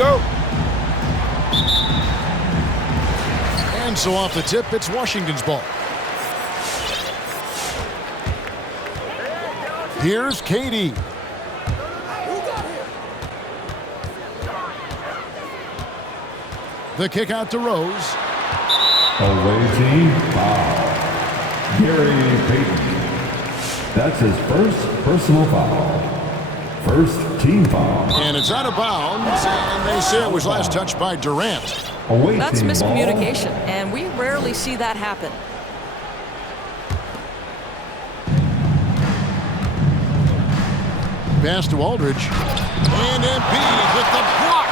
go. And so off the tip, it's Washington's ball. Here's Katie. The kick out to Rose. Away team foul. Gary Payton. That's his first personal foul. First team foul. And it's out of bounds, and they say it was last touched by Durant. Away That's team miscommunication, ball. and we rarely see that happen. Pass to Aldridge. And Embiid with the block.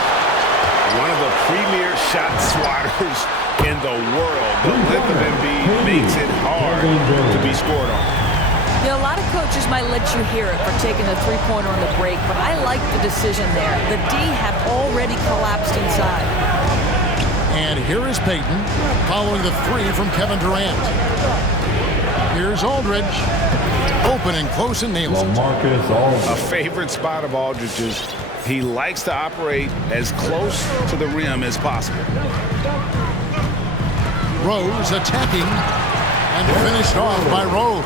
One of the premier shot swatters in the world. The length of Embiid makes it hard to be scored on. You know, a lot of coaches might let you hear it for taking a three-pointer on the break, but I like the decision there. The D had already collapsed inside. And here is Payton following the three from Kevin Durant. Here's Aldridge. Open and close and nails it. LaMarcus Aldridge. A favorite spot of Aldridge's. He likes to operate as close to the rim as possible. Rose attacking and finished off by Rose.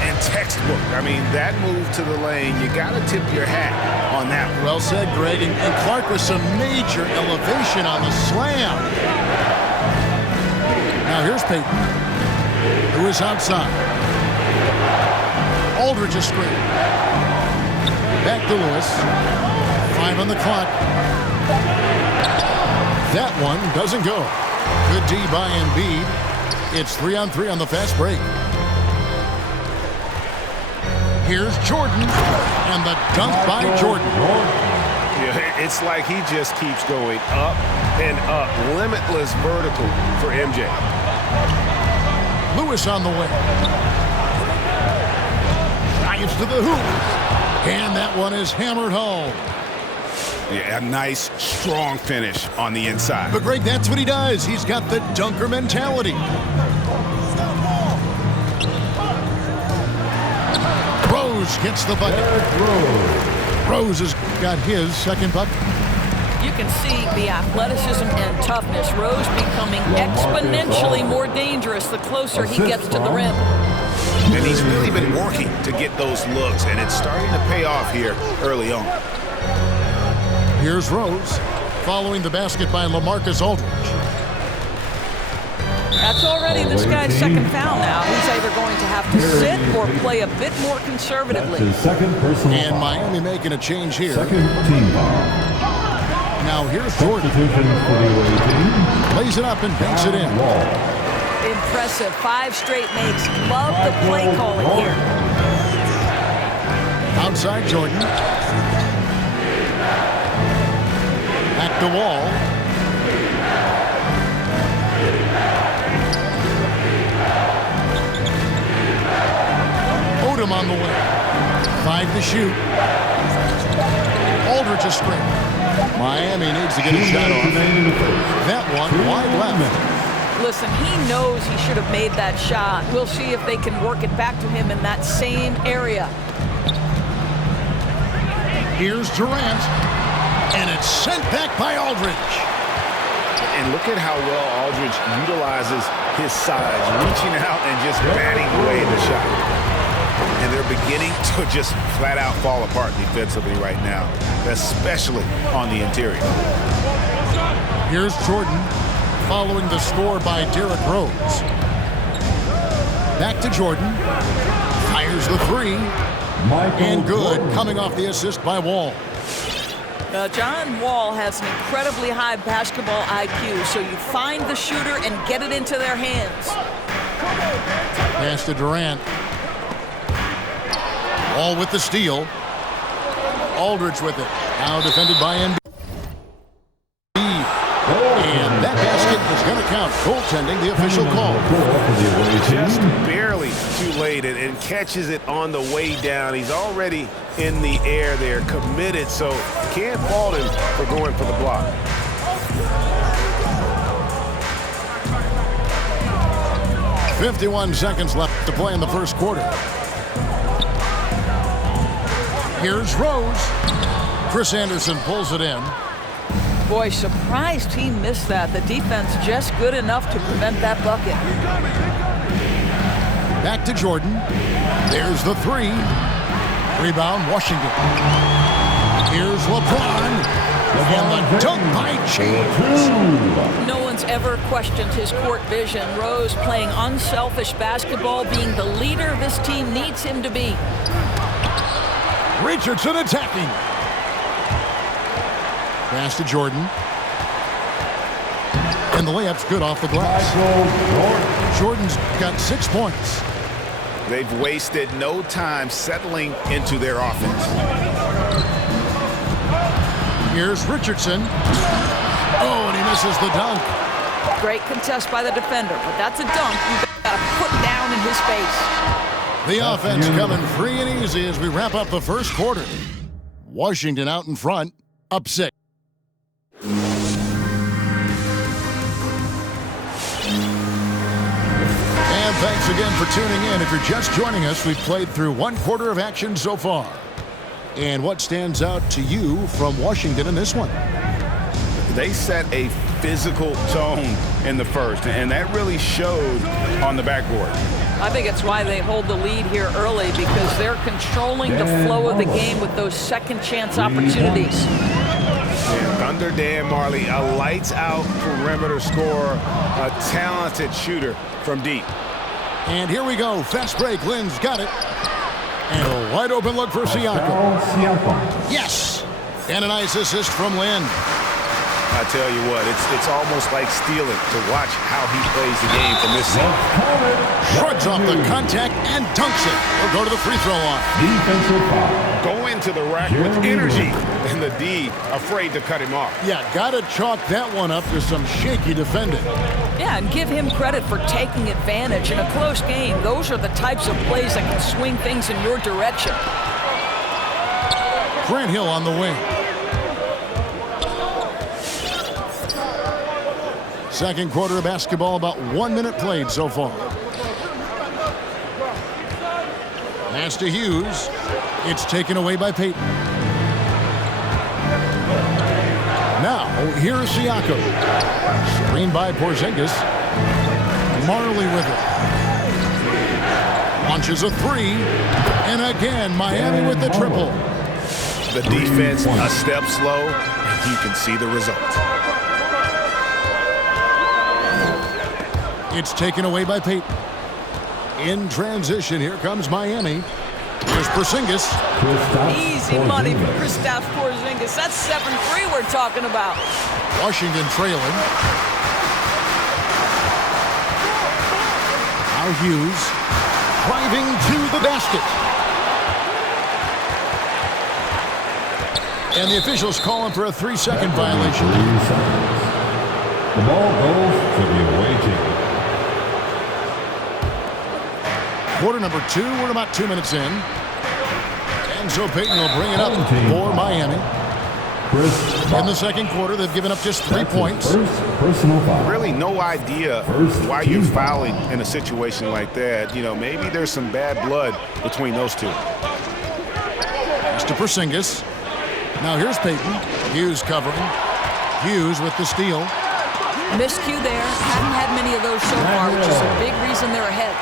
And textbook. I mean, that move to the lane, you got to tip your hat on that one. Well said, Greg. And Clark with some major elevation on the slam. Now here's Payton, who is outside. Aldridge is screen. Back to Lewis. 5 on the clock. That one doesn't go. Good D by Embiid. It's 3-on-3 on the fast break. Here's Jordan, and the dunk by Jordan. Yeah, it's like he just keeps going up and up. Limitless vertical for MJ. Lewis on the way. Drives to the hoop. And that one is hammered home. Yeah, a nice, strong finish on the inside. But Greg, that's what he does. He's got the dunker mentality. Rose gets the bucket. Rose has got his second bucket. You can see the athleticism and toughness. Rose becoming exponentially more dangerous the closer he gets to the rim. And he's really been working to get those looks, and it's starting to pay off here early on. Here's Rose, following the basket by LaMarcus Aldridge. That's already this guy's second foul now. He's either going to have to sit or play a bit more conservatively. That's his second personal And foul. Miami making a change here. Second team foul. Now here's Jordan. Substitution for the away team. Plays it up and banks it in. Wall. Impressive. 5 straight makes. Love the play calling here. Outside Jordan. Back to Wall. Odom on the way. 5 to shoot. Aldridge is straight. Miami needs to get a shot off. That one wide left. Listen, he knows he should have made that shot. We'll see if they can work it back to him in that same area. Here's Durant. And it's sent back by Aldridge. And look at how well Aldridge utilizes his size, reaching out and just batting away the shot. And they're beginning to just flat out fall apart defensively right now, especially on the interior. Here's Jordan, following the score by Derrick Rose. Back to Jordan. Fires the three. And good, coming off the assist by Wall. John Wall has an incredibly high basketball IQ, so you find the shooter and get it into their hands. Pass to Durant. Wall with the steal. Aldridge with it. Now defended by Embiid. And that basket is going to count. Goaltending, the official call. Just barely too late and catches it on the way down. He's already in the air there, committed, so can't fault him for going for the block. .51 seconds left to play in the first quarter. Here's Rose. Chris Anderson pulls it in. Boy, surprised he missed that. The defense just good enough to prevent that bucket. Back to Jordan. There's the three. Rebound, Washington. Here's LeBron. And the dunk by James. No one's ever questioned his court vision. Rose playing unselfish basketball, being the leader this team needs him to be. Richardson attacking. Pass to Jordan. And the layup's good off the glass. Jordan's got 6 points. They've wasted no time settling into their offense. Here's Richardson. Oh, and he misses the dunk. Great contest by the defender, but that's a dunk you've got to put down in his face. The offense coming free and easy as we wrap up the first quarter. Washington out in front, up 6. And thanks again for tuning in. If you're just joining us, we've played through 1 quarter of action so far. And what stands out to you from Washington in this one? They set a physical tone in the first, and that really showed on the backboard. I think it's why they hold the lead here early, because they're controlling the flow of the game with those second chance opportunities. And Thunder Dan Majerle, a lights-out perimeter scorer, a talented shooter from deep. And here we go. Fast break. Lynn's got it. And a wide open look for Siakam. Yes! And a nice assist from Lynn. I tell you what, it's almost like stealing to watch how he plays the game from this scene. Shrugs off the contact and dunks it. We'll go to the free throw line. Defensive foul. Go into the rack with energy, and the D afraid to cut him off. Yeah, gotta chalk that one up to some shaky defending. Yeah, and give him credit for taking advantage in a close game. Those are the types of plays that can swing things in your direction. Grant Hill on the wing. Second quarter of basketball, about 1 minute played so far. Pass to Hughes. It's taken away by Payton. Now, here's Siakam. Screened by Porzingis. Majerle with it. Launches a three. And again, Miami with the triple. The defense a step slow, and you can see the result. It's taken away by Payton. In transition, here comes Miami. Here's Porzingis. Easy money for Kristaps Porzingis. That's 7-3 we're talking about. Washington trailing. Now Hughes driving to the basket. And the officials calling for a 3-second violation. 3 seconds. The ball goes to the away team. Quarter number 2, we're about 2 minutes in. And so Payton will bring it up for Miami. In the second quarter, they've given up just 3 points. Personal foul. Really no idea why you're fouling in a situation like that. You know, maybe there's some bad blood between those two. Pass to Porzingis. Now here's Payton. Hughes covering. Hughes with the steal. Miscue there. Haven't had many of those so far, which is a big reason they're ahead.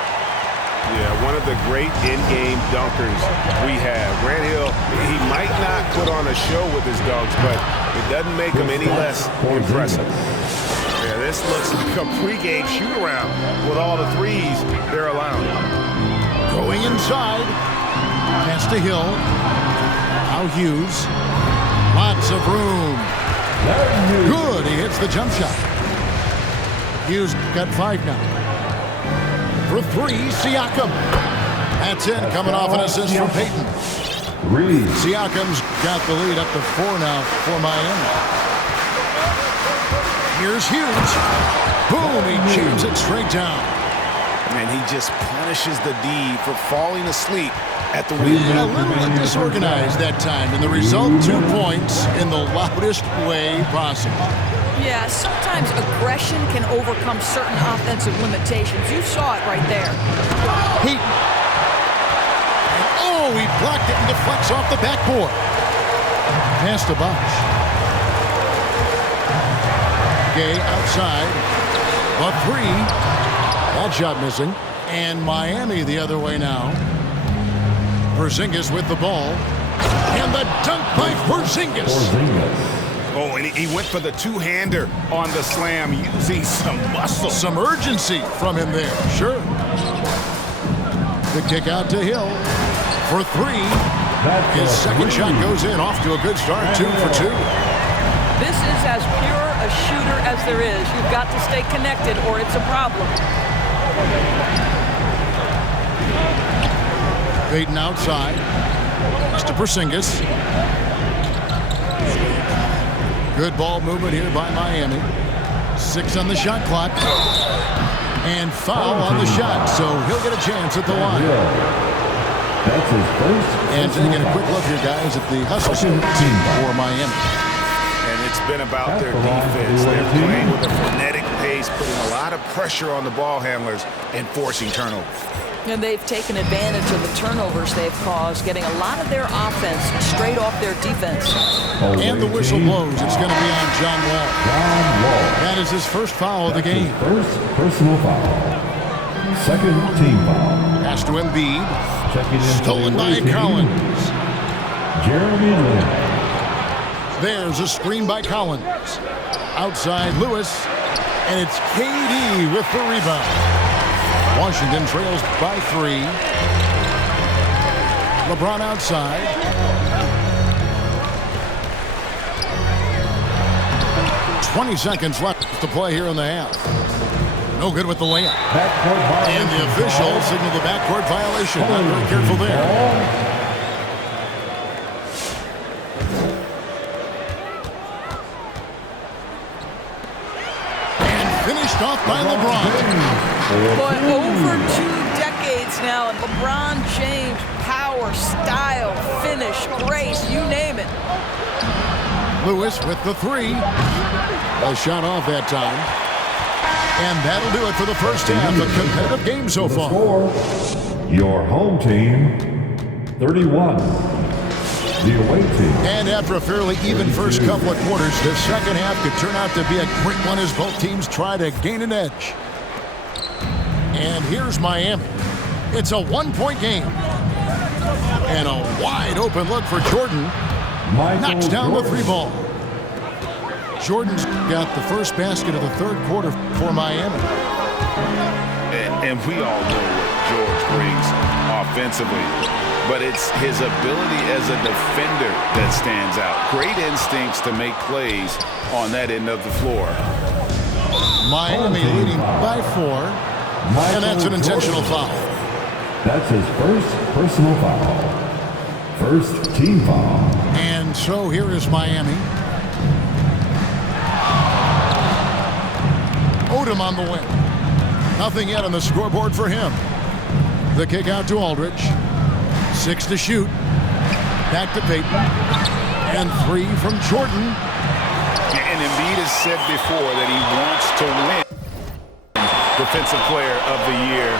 Yeah, one of the great in-game dunkers we have. Grant Hill, he might not put on a show with his dunks, but it doesn't make him any less impressive. Yeah, this looks like a pregame shoot-around with all the threes they're allowing. Going inside. Pass to Hill. Now Hughes. Lots of room. Good, he hits the jump shot. Hughes got 5 now. For 3, Siakam. That's in, coming off an assist from Payton. Siakam's got the lead up to 4 now for Miami. Here's Hughes. Boom, he jams it straight down. And he just punishes the D for falling asleep at the wheel. A little disorganized that time, and the result 2 points in the loudest way possible. Yeah, sometimes aggression can overcome certain offensive limitations. You saw it right there. Payton. Oh, he blocked it and deflects off the backboard. Pass to Bosh. Gay outside. A three. That shot missing. And Miami the other way now. Porzingis with the ball. And the dunk by Porzingis. Oh, and he went for the two-hander on the slam, using some muscle. Some urgency from him there, sure. The kick out to Hill for three. His second shot goes in, off to a good start, 2 for 2. This is as pure a shooter as there is. You've got to stay connected or it's a problem. Payton outside. To Porzingis. Good ball movement here by Miami. 6 on the shot clock. And foul on the shot, so he'll get a chance at the line. That's his first. And taking a quick look here, guys, at the hustle team for Miami. And it's been about their defense. They're playing with a frenetic pace, putting a lot of pressure on the ball handlers and forcing turnovers. And they've taken advantage of the turnovers they've caused, getting a lot of their offense straight off their defense. And the whistle blows. It's going to be on John Wall. That is his first foul of the game. First personal foul. Second team foul. Pass to Embiid. Checking in. Stolen by Collins. Jeremy Lin. There's a screen by Collins. Outside Lewis. And it's KD with the rebound. Washington trails by 3. LeBron outside. "20 seconds left to play here in the half. No good with the layup. And the official signaled the backcourt violation. Not very careful there. Finished off by LeBron. But over 2 decades now, and LeBron James, power, style, finish, grace, you name it. Lewis with the 3. A shot off that time. And that'll do it for the first half. A competitive game so far. Your home team, 31. The away team. And after a fairly even first couple of quarters, the second half could turn out to be a great one as both teams try to gain an edge. And here's Miami. It's a 1-point game. And a wide open look for Jordan. Knocks down the 3 ball. Jordan's got the first basket of the third quarter for Miami. And we all know what George brings offensively. But it's his ability as a defender that stands out. Great instincts to make plays on that end of the floor. Miami leading by 4. And that's an intentional foul. That's his first personal foul. First team foul. And so here is Miami. Odom on the wing. Nothing yet on the scoreboard for him. The kick out to Aldridge. 6 to shoot. Back to Payton. And 3 from Jordan. And Embiid has said before that he wants to win Defensive Player of the Year.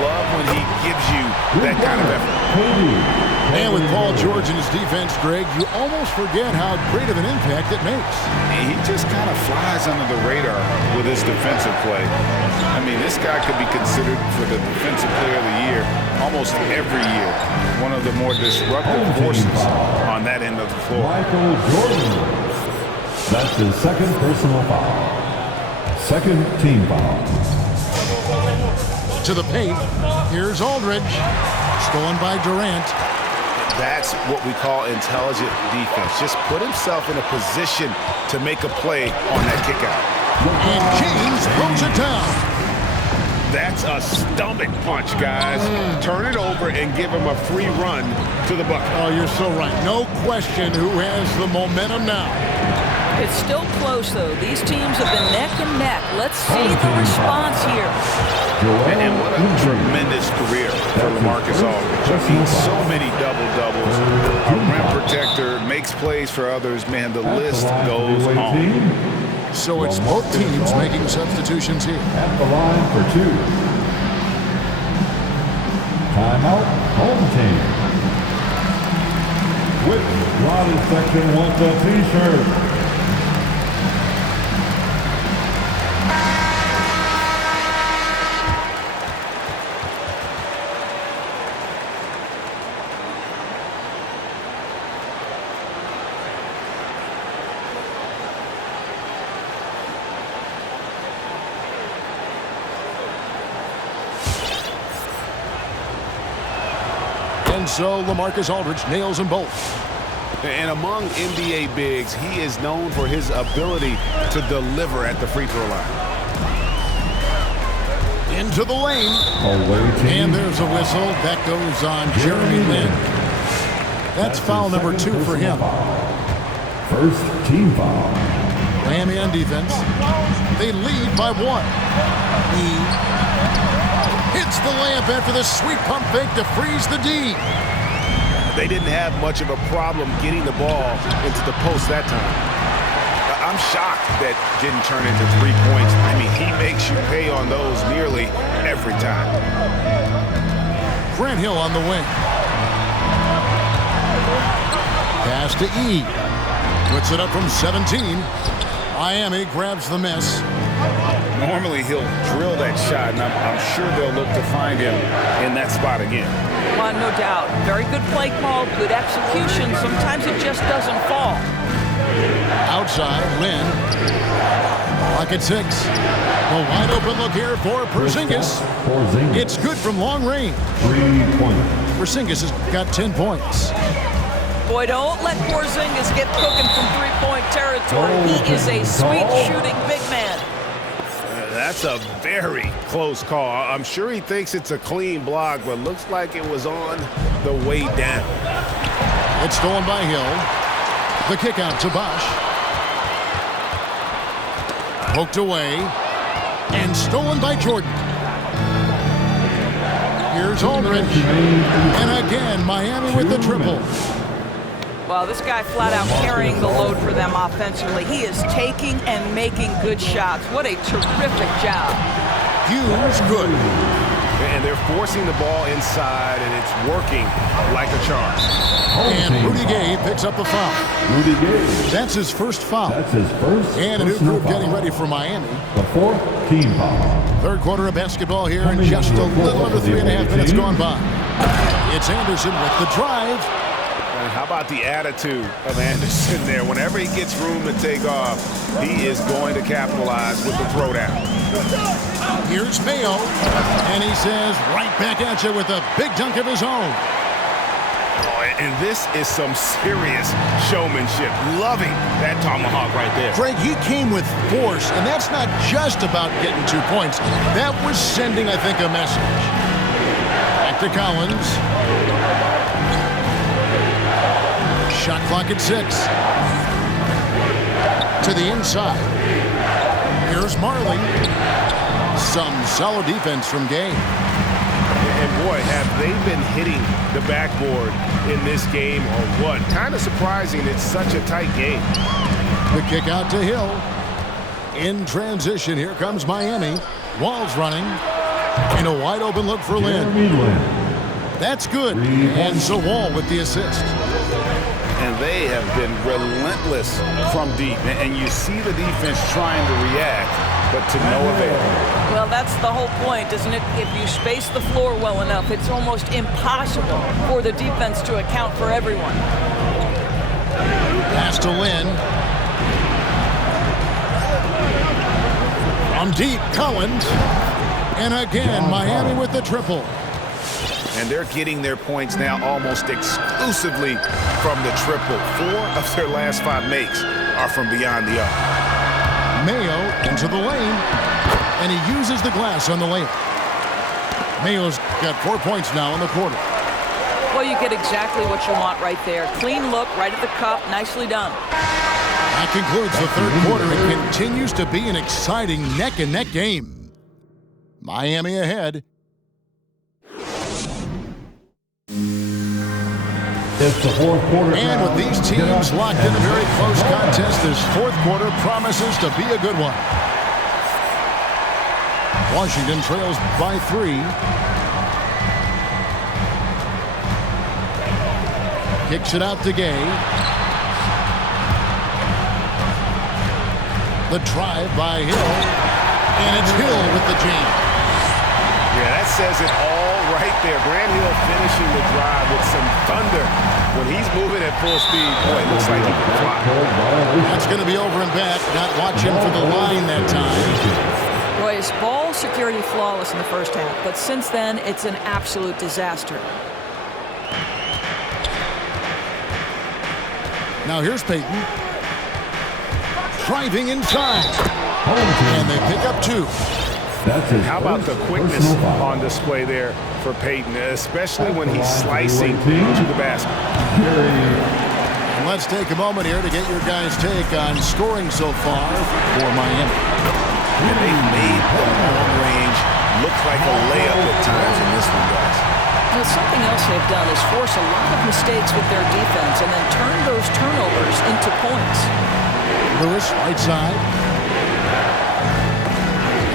Love when he gives you that kind of effort. And with Paul George and his defense, Greg, you almost forget how great of an impact it makes. He just kind of flies under the radar with his defensive play. I mean, this guy could be considered for the Defensive Player of the Year almost every year. One of the more disruptive forces on that end of the floor. Michael Jordan. That's his second personal foul. Second team foul. To the paint. Here's Aldridge. Stolen by Durant. That's what we call intelligent defense. Just put himself in a position to make a play on that kick out. And James throws it down. That's a stomach punch, guys. Turn it over and give him a free run to the bucket. Oh, you're so right. No question who has the momentum now. It's still close, though. These teams have been neck and neck. Let's see the response here. And what a tremendous career for LaMarcus Aldridge. I mean, so many double-doubles. A rim protector, makes plays for others. Man, the list goes on. So it's both teams making substitutions here. At the line for 2. Timeout, home team. Whip, Raleigh section wants a t-shirt. And so LaMarcus Aldridge nails them both. And among NBA bigs, he is known for his ability to deliver at the free throw line. Into the lane. And there's a whistle. That goes on Jeremy Lin. That's foul number 2 for him. First team foul. Miami on defense. They lead by 1. He hits the layup after the sweet pump fake to freeze the D. They didn't have much of a problem getting the ball into the post that time. I'm shocked that didn't turn into 3 points. I mean, he makes you pay on those nearly every time. Grant Hill on the wing. Pass to E. Puts it up from 17. Miami grabs the miss. Normally he'll drill that shot, and I'm sure they'll look to find him in that spot again. Well, no doubt. Very good play call, good execution. Sometimes it just doesn't fall. Outside, Lin. Lock at 6. A wide open look here for Porzingis. It's good from long range. 3-pointer. Porzingis has got 10 points. Boy, don't let Porzingis get cooking from three-point territory. He is a sweet shooting big man. That's a very close call. I'm sure he thinks it's a clean block, but looks like it was on the way down. It's stolen by Hill. The kick out to Bosh. Poked away. And stolen by Jordan. Here's Aldridge. And again, Miami with the triple. Well, this guy flat out carrying the load for them offensively. He is taking and making good shots. What a terrific job. Hughes good. And they're forcing the ball inside, and it's working like a charm. And Rudy Gay picks up the foul. Rudy Gay. That's his first foul. That's his first. And a new group getting ready for Miami. The 4th team foul. Third quarter of basketball here, and just a little under 3.5 minutes gone by. It's Anderson with the drive. And how about the attitude of Anderson there? Whenever he gets room to take off, he is going to capitalize with the throwdown. Here's Mayo, and he says right back at you with a big dunk of his own. Oh, and this is some serious showmanship. Loving that tomahawk right there. Greg, he came with force, and that's not just about getting 2 points. That was sending, I think, a message. Back to Collins. Shot clock at 6. To the inside. Here's Marley. Some solid defense from Gay. And boy, have they been hitting the backboard in this game or what? Kind of surprising it's such a tight game. The kick out to Hill. In transition, here comes Miami. Wall's running. And a wide open look for Lin. That's good. And so Wall with the assist. And they have been relentless from deep. And you see the defense trying to react, but to no avail. Well, that's the whole point, isn't it? If you space the floor well enough, it's almost impossible for the defense to account for everyone. Pass to Lin. From deep, Collins. And again, Miami with the triple. And they're getting their points now almost exclusively from the triple. 4 of their last 5 makes are from beyond the arc. Mayo into the lane, and he uses the glass on the layup. Mayo's got 4 points now in the quarter. Well, you get exactly what you want right there. Clean look, right at the cup, nicely done. That concludes the third quarter. It continues to be an exciting neck-and-neck game. Miami ahead. It's the 4th quarter. And with these teams locked in a very close contest, this 4th quarter promises to be a good one. Washington trails by 3. Kicks it out to Gay. The drive by Hill. And it's Hill with the jam. Yeah, that says it all right there. Grant Hill finishing the drive with some thunder. When he's moving at full speed, boy, it looks like he can fly. That's going to be over and back. Not watching for the line that time. Boy, his ball security flawless in the first half, but since then, it's an absolute disaster. Now here's Payton. Driving inside. And they pick up 2. How about the quickness on display there for Payton, especially when he's slicing to the basket. And let's take a moment here to get your guys' take on scoring so far for Miami. And they've made the long range look like a layup at times in this one, guys. Now, something else they've done is force a lot of mistakes with their defense and then turn those turnovers into points. Lewis, right side.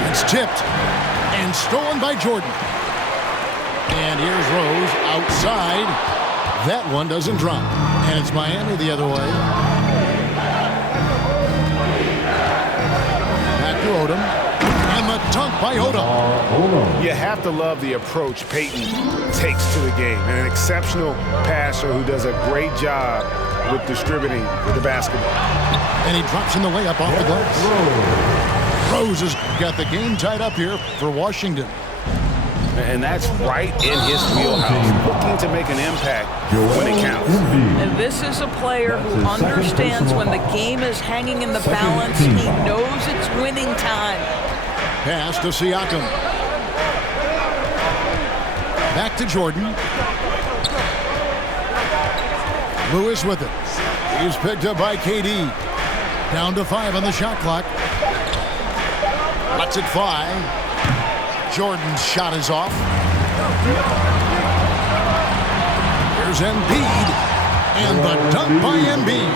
It's tipped and stolen by Jordan. And here's Rose outside. That one doesn't drop. And it's Miami the other way. Back to Odom. And the dunk by Odom. You have to love the approach Payton takes to the game. And an exceptional passer who does a great job with distributing the basketball. And he drops in the layup off the glass. Rose has got the game tied up here for Washington. And that's right in his wheelhouse, looking to make an impact when it counts. And this is a player who understands when the game is hanging in the balance. He knows it's winning time. Pass to Siakam. Back to Jordan. Lewis with it. He's picked up by KD. Down to 5 on the shot clock. Lets it fly. Jordan's shot is off. Here's Embiid. And the dunk by Embiid.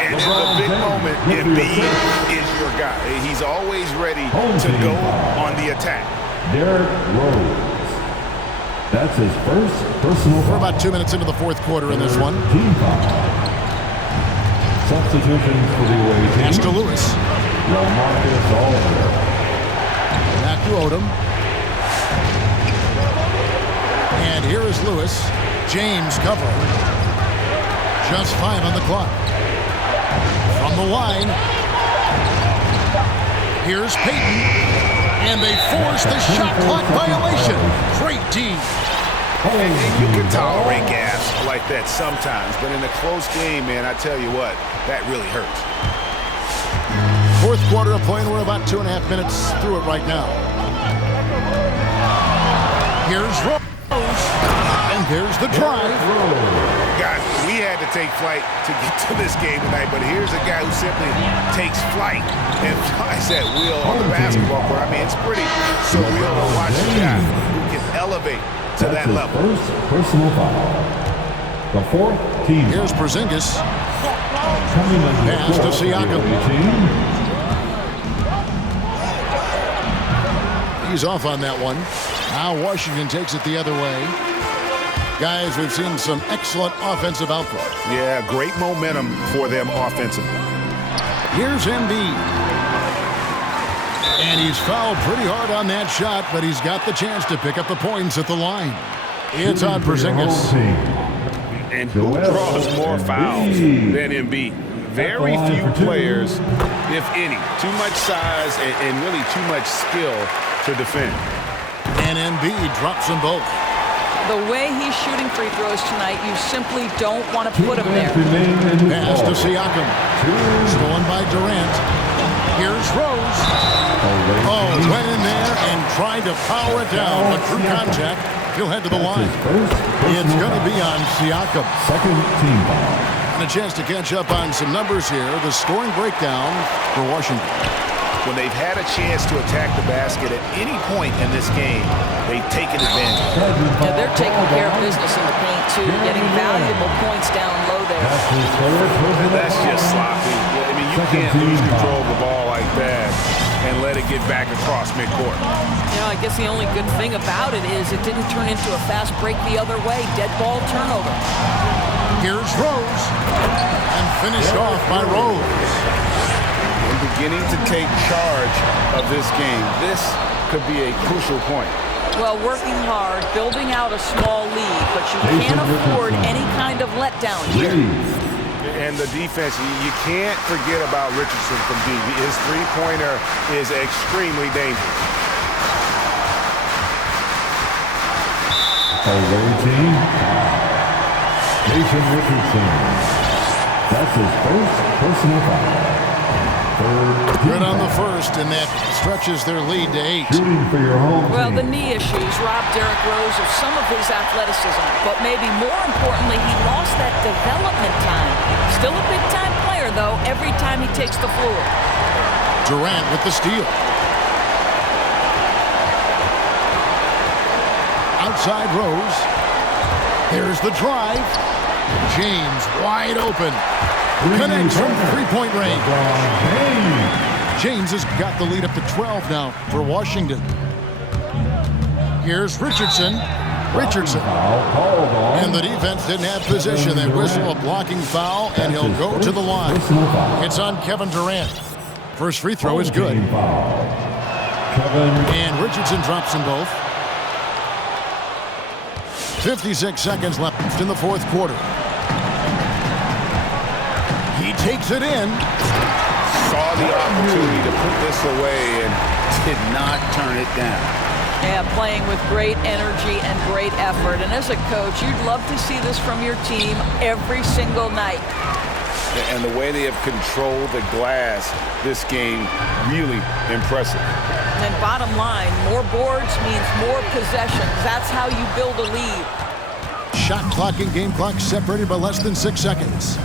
And in the big moment, Embiid is your guy. He's always ready to go on the attack. Derrick Rose. That's his first personal foul. We're about 2 minutes into the fourth quarter in this one. Team foul. Substitutions for the away team. Pass to Lewis. LaMarcus Aldridge. Back to Odom. And here is Lewis. James covering. Just 5 on the clock. From the line. Here's Payton. And they force the shot clock violation. Great team. And you can tolerate gas like that sometimes, but in a close game, man, I tell you what, that really hurts. Fourth quarter of play, and we're about 2.5 minutes through it right now. Here's Rose. And there's the drive. Guys, we had to take flight to get to this game tonight, but here's a guy who simply takes flight and flies that wheel on the basketball court. I mean, it's pretty surreal to watch a guy who can elevate to that level. First personal foul. The fourth team. Here's Porzingis. Pass to Siakam. He's off on that one. Now Washington takes it the other way. Guys, we've seen some excellent offensive output. Yeah, great momentum for them offensively. Here's Embiid. And he's fouled pretty hard on that shot, but he's got the chance to pick up the points at the line. It's on Porzingis. And who draws more fouls than Embiid? Very few players, if any. Too much size and really too much skill to defend. And Embiid drops them both. The way he's shooting free throws tonight, you simply don't want to put him there. Pass to Siakam. Stolen by Durant. Here's Rose. Oh, went in there and tried to power it down, but through contact, he'll head to the line. It's going to be on Siakam. Second team foul. And a chance to catch up on some numbers here. The scoring breakdown for Washington. When they've had a chance to attack the basket at any point in this game, they've taken advantage. Yeah, they're taking care of business in the paint, too, getting valuable points down low there. And that's just sloppy. I mean, you can't lose control of the ball like that and let it get back across midcourt. You know, I guess the only good thing about it is it didn't turn into a fast break the other way. Dead ball turnover. Here's Rose. And finished off by Rose. Beginning to take charge of this game. This could be a crucial point. Well, working hard, building out a small lead, but you can't afford any kind of letdown here. And the defense, you can't forget about Richardson from deep. His three-pointer is extremely dangerous. Away team foul. Jason Richardson. That's his first personal foul. Good on the first, and that stretches their lead to 8. Shooting for your home Well, team. the knee issues robbed Derrick Rose of some of his athleticism, but maybe more importantly, he lost that development time. Still a big-time player, though, every time he takes the floor. Durant with the steal. Outside Rose. There's the drive. James wide open. Connects from three-point range. James has got the lead up to 12 now for Washington. Here's Richardson. And the defense didn't have possession. They whistle a blocking foul, and he'll go to the line. It's on Kevin Durant. First free throw is good. And Richardson drops them both. 56 seconds left in the fourth quarter. He takes it in. Saw the opportunity to put this away and did not turn it down. Yeah, playing with great energy and great effort. And as a coach, you'd love to see this from your team every single night. And the way they have controlled the glass this game, really impressive. And bottom line, more boards means more possessions. That's how you build a lead. Shot clock and game clock separated by less than 6 seconds.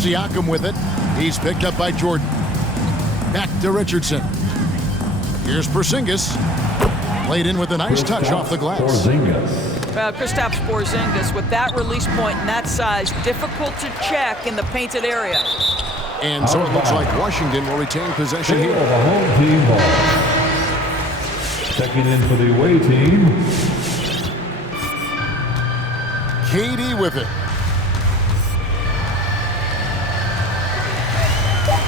Siakam with it. He's picked up by Jordan. Back to Richardson. Here's Porzingis. Played in with a nice touch off the glass. Well, Kristaps Porzingis with that release point and that size, difficult to check in the painted area. And so it looks like Washington will retain possession here. The home team ball. Checking in for the away team. KD with it.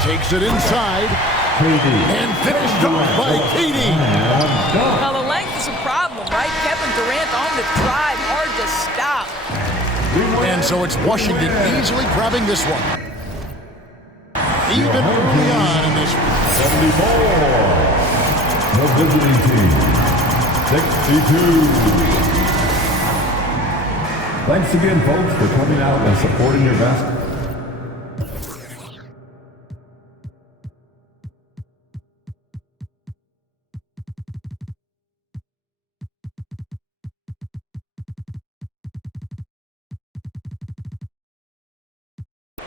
Takes it inside. KD. And finished off by KD. Now, the length is a problem, right? Kevin Durant on the drive, hard to stop. And so it's Washington easily grabbing this one. Even early on in this 74. The visiting team. 62. Thanks again, folks, for coming out and supporting your basketball.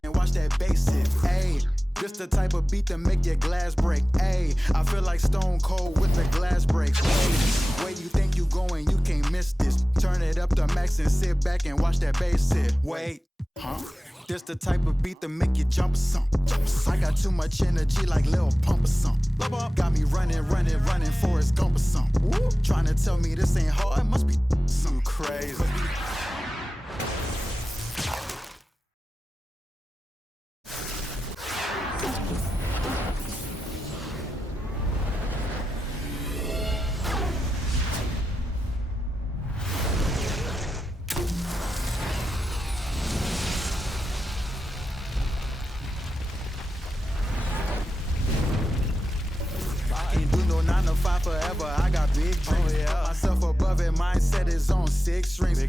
And watch that bass hit, ayy. This the type of beat that make your glass break, ayy. I feel like Stone Cold with the glass breaks, ayy. Where you think you going, you can't miss this. Turn it up to max and sit back and watch that bass hit. Wait, huh? This the type of beat that make you jump or something. I got too much energy like Lil Pump or something. Got me running, Forrest Gump or something. Trying to tell me this ain't hard, it must be something crazy. Forever, I got big dreams. Myself above it, mindset is on 6 strings.